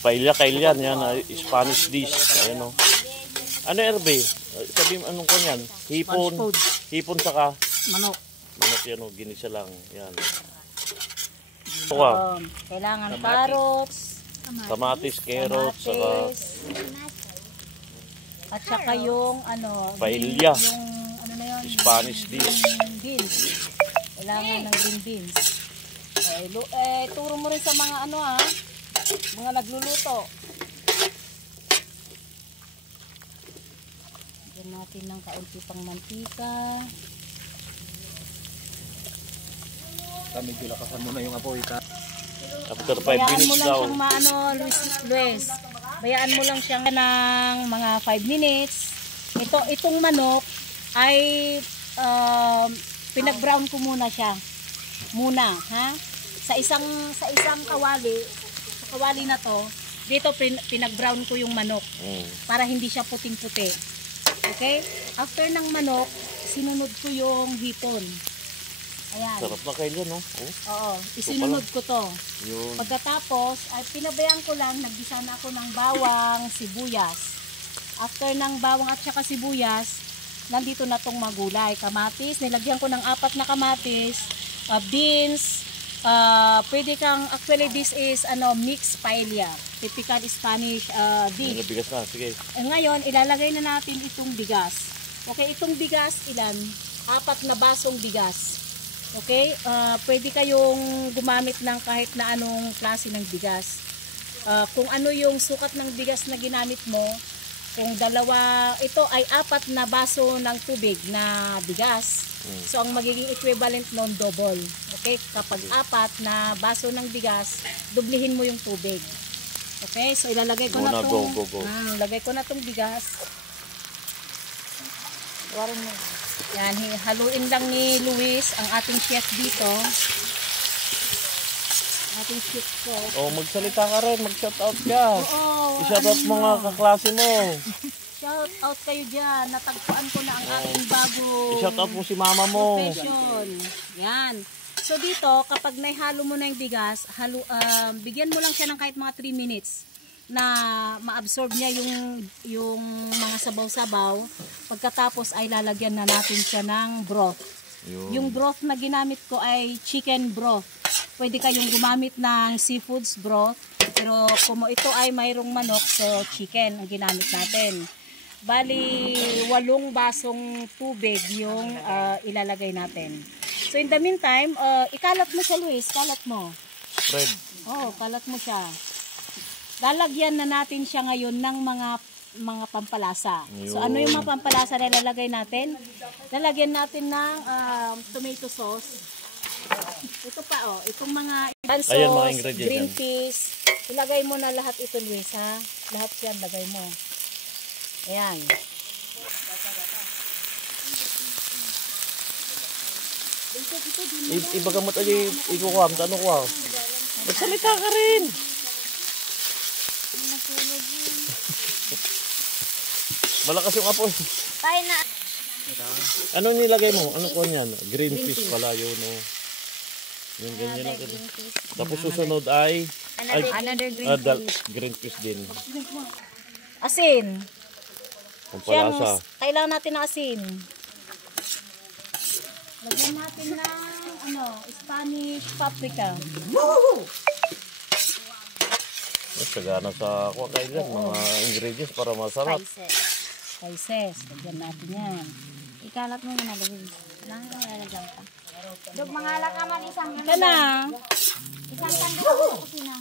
Paella, kailyan. Yan, Spanish dish. Ayan o. Ano Erbe? Sabi mo anong ko yan? Hipon. Hipon saka? Manok. Manok yan o. Ginisa lang. Yan. Kailangan carrots. Kamatis, carrots, saka at saka yung ano, paella. Yung ano na yun? Spanish dish. Beans. Kailangan ng green beans. Turo mo rin sa mga ano mga nagluluto. Lagyan natin ng kaunti pang mantika. Medyo lakasan mo na yung apoy ka. After 5 minutes daw. Bayaan mo lang siyang Luis. Bayaan mo lang siyang ng mga 5 minutes. Itong manok ay pinag-brown ko muna siya. Muna, ha? Sa isang kawali, sa kawali na to, dito pinag-brown ko yung manok para hindi siya puting-puti. Okay? After ng manok, sinunod ko yung hipon. Ayan. Sarap na kailyan, no? Oo, isinunod ko to. Yun. Pagkatapos, ay pinabayaan ko lang, naggisa na ako ng bawang, sibuyas. After ng bawang at saka sibuyas, nandito na tong magulay. Kamatis, nilagyan ko ng 4 na kamatis, beans, pwede kang, actually this is mixed paella, typical Spanish dish. Bigas na, sige. Ngayon, ilalagay na natin itong bigas. Okay, itong bigas, 4 na basong bigas. Okay, pwede kayong gumamit ng kahit na anong klase ng bigas. Kung ano yung sukat ng bigas na ginamit mo, kung ito ay 4 na baso ng tubig na bigas. So ang magiging equivalent nun double. Okay, kapag 4 na baso ng bigas, dublihin mo yung tubig. Okay, so ilalagay ko na itong lagay ko na itong bigas. Warin mo. Yan, haluin lang ni Luis ang ating chef dito. Ating chef ko. Magsalita ka rin, mag-shout out ka. I-shout out mga kaklase mo. Shout out kayo dyan. Natagpuan ko na ang aking bago i-shout out mo si mama mo. profession. Yan. So dito, kapag naihalo mo na yung bigas, bigyan mo lang siya ng kahit mga 3 minutes na ma-absorb niya yung mga sabaw-sabaw. Pagkatapos ay lalagyan na natin siya ng broth. Yung broth na ginamit ko ay chicken broth. Pwede kayong gumamit ng seafoods broth, pero kung ito ay mayroong manok, so chicken ang ginamit natin. Bali, 8 basong tubig yung ilalagay natin. So in the meantime, ikalat mo siya, Luis, kalat mo. Spread. Kalat mo siya. Lalagyan na natin siya ngayon ng mga pampalasa. So ano yung mga pampalasa na ilalagay natin? Lalagyan natin ng tomato sauce. Ito pa itong mga sauce, green peas. Ilagay mo na lahat ito, Luis, ha? Lahat yan lagay mo. Ayan. Ibagamot aja ikukuham, ano kuha? Magsalita ka rin. Malakas yung apoy. Tayo na. Ano nilagay mo? Ano ko niyan? Green peas pala yun. Yung ganyan lang. Tapos susunod ay green peas din. Asin. Pampalasa. Kailangan natin ng asin. Lagyan natin ng Spanish paprika. Sagana sa kailan mga ingredients para masarap. Spices. Lagyan natin yan. Ikalat mo muna, Luis. Lalagyan pa. Dog mga lakaman isang ito na. Isang tanda ko sa kusina.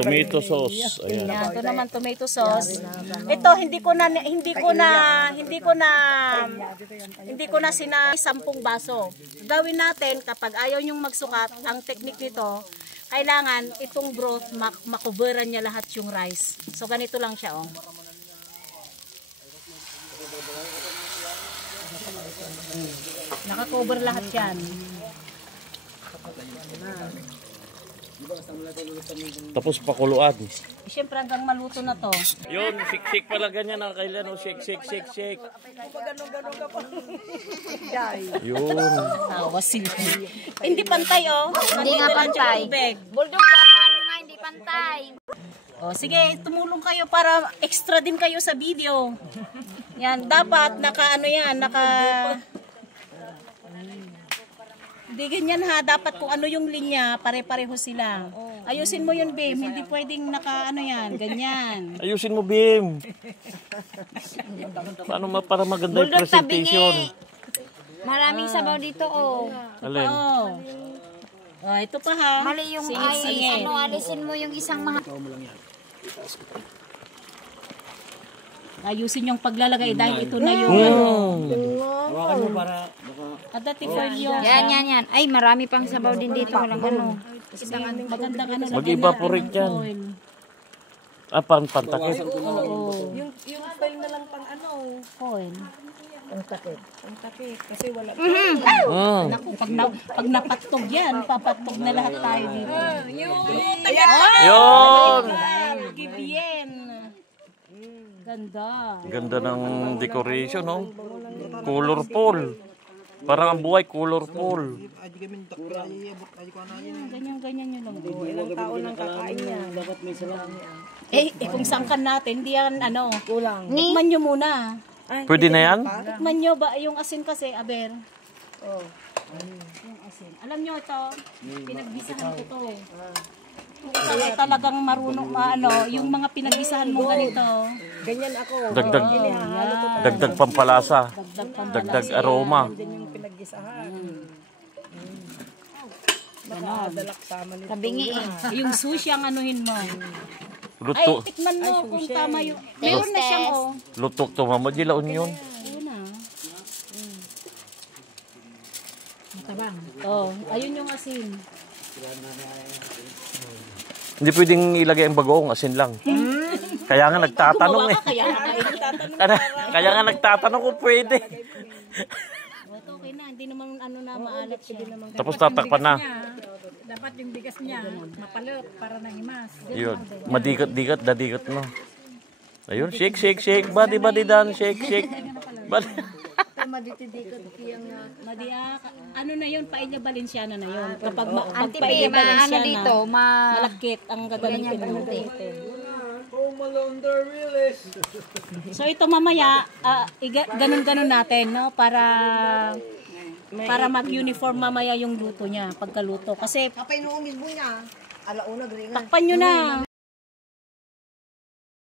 Tomato sauce. Ayan. Yan, ito naman tomato sauce. Ito hindi ko na 10 baso. Gawin natin kapag ayaw nyong magsukat, ang technique nito, kailangan itong broth makuberan niya lahat yung rice. So ganito lang siya, Naka-cover lahat 'yan. Tapos pakuluan. Siyempre hanggang maluto na to. Yun, shake pala ganyan na kailan. O, shake. Yun. Tawa sila. Hindi pantay oh. Hindi nga pantay. Bulldog pa nga hindi pantay. O sige, tumulong kayo para extra din kayo sa video. Yan, dapat Hindi ganyan ha, dapat kung ano yung linya, pare-pareho sila. Ayusin mo yun, babe. Hindi pwedeng ganyan. Ayusin mo, Bim. Para maganda yung Bulldog presentation? tabingi. Maraming sabaw dito oh. Alin? Ito pa ha. Mali yung alisin mo yung isang mga... Ayusin yung paglalagay dahil ito na yung Hawakan mo para adati for you. Yan. Ay, marami pang sabaw din dito. Walang ano. Magandang Mag-evaporate yan. Pantakit. Oo. Yung style na lang pang Foil. ang takip kasi wala Naku, pag napatog yan, papatog na lahat tayo dito. Yun! Gibien. Ganda. Ganda ng decoration, no? Colorful. Parang ang buhay, colorful. Ganyan yun lang. ilang tao nang kakain niya. Kung sangkan natin, hindi yan Kulang. Tikman nyo muna. Pwede na yan? Tikman nyo ba, yung asin kasi, aber. Yung asin. Alam nyo ito, pinagbisahan ko to. Kaya talagang marunong, yung mga pinagbisahan mo ganito. Ganyan ako. Dagdag pampalasa. Dagdag Dagdag aroma. Ganyan yung pinaggisahan. Nakadalak sama nito. Tabingi eh. Yung sushi ang anuhin mo. Luto. Tikman mo kung tama yung... Meron na siyang Luto to, mama. Dilaon yun. Ayun na. Matabang. Ayun yung asin. Hindi pwedeng ilagay ang bagoong, asin lang. Kaya nga nagtatanong eh. Kaya nga nagtatanong kung pwede. Okay na, hindi naman maalat siya. Tapos tatakpan na. Dapat yung bigas niya mapalot para nahimas. Yun. Dadikat no. Ayun, shake. Body dan, shake. Body. Ano na yun, Paella Valenciana na yun. Kapag Antipi, Paella Valenciana, dito, malakit ang gagawin pinulutin. So ito mamaya, ganun-ganun natin, no? Para mag-uniform mamaya yung luto niya, pagkaluto. Kasi Kapay noong mismo niya, alauna gringan. takpan nyo na.